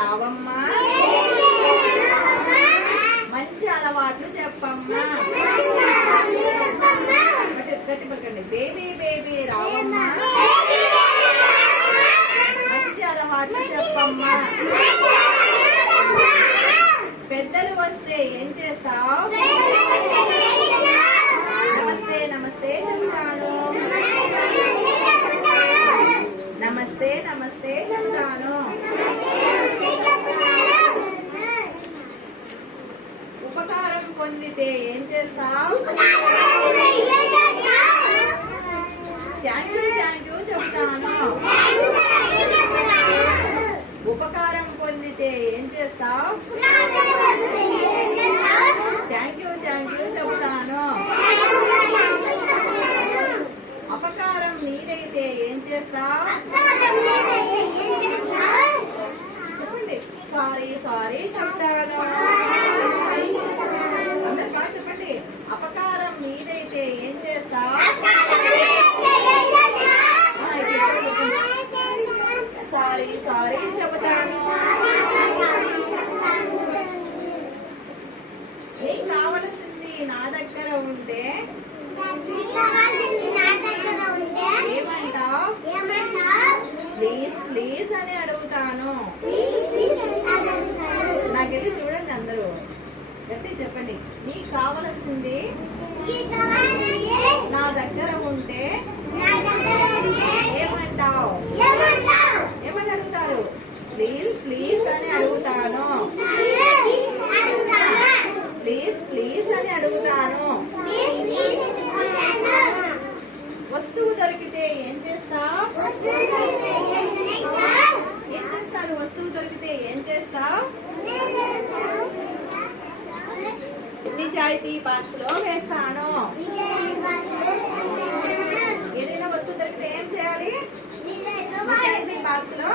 రావమ్మా, మంచి అలవాట్లు చెప్పమ్మా. గట్టి పలకండి. బేబీ బేబీ రావమ్మా, మంచి అలవాట్లు చెప్పమ్మా. పెద్దలు వస్తే ఏం చేస్తావు? నమస్తే నమస్తే చెబుతాను, నమస్తే నమస్తే చెబుతాను. ఉపకారం పొందితే ఏం చేస్తావు? థ్యాంక్ యూ చెబుతాను. ఉపకారం పొందితే ఏం చేస్తావు? థ్యాంక్ యూ చెబుతాను. అపకారం నీదైతే ఏం చేస్తావు? చెప్పండి. సారీ చెప్తాను. అందరు బాగా చెప్పండి. అపకారం నీదైతే ఏం చేస్తావు? సారీ చెబుతాను. నీకు కావలసింది నా దగ్గర ఉంటే ఏమంటావు? ప్లీజ్ అని అడుగుతాను. నాకెళ్ళి చూడండి అందరూ, గట్టి చెప్పండి. నీకు కావలసింది నా దగ్గర ఉంటే ఏమంటావు? ఏమని అడుగుతారు? ప్లీజ్ అని అడుగుతాను. ప్లీజ్ అని అడుగుతాను. వస్తువు దొరికితే ఏం చేస్తావు? ఏం చేస్తారు? వస్తువు దొరికితే ఏం చేస్తావు? నిజాయితీ బాక్స్ లో వేస్తాను. ఏదైనా వస్తువు దొరికితే ఏం చేయాలి? నిజాయితీ బాక్స్ లో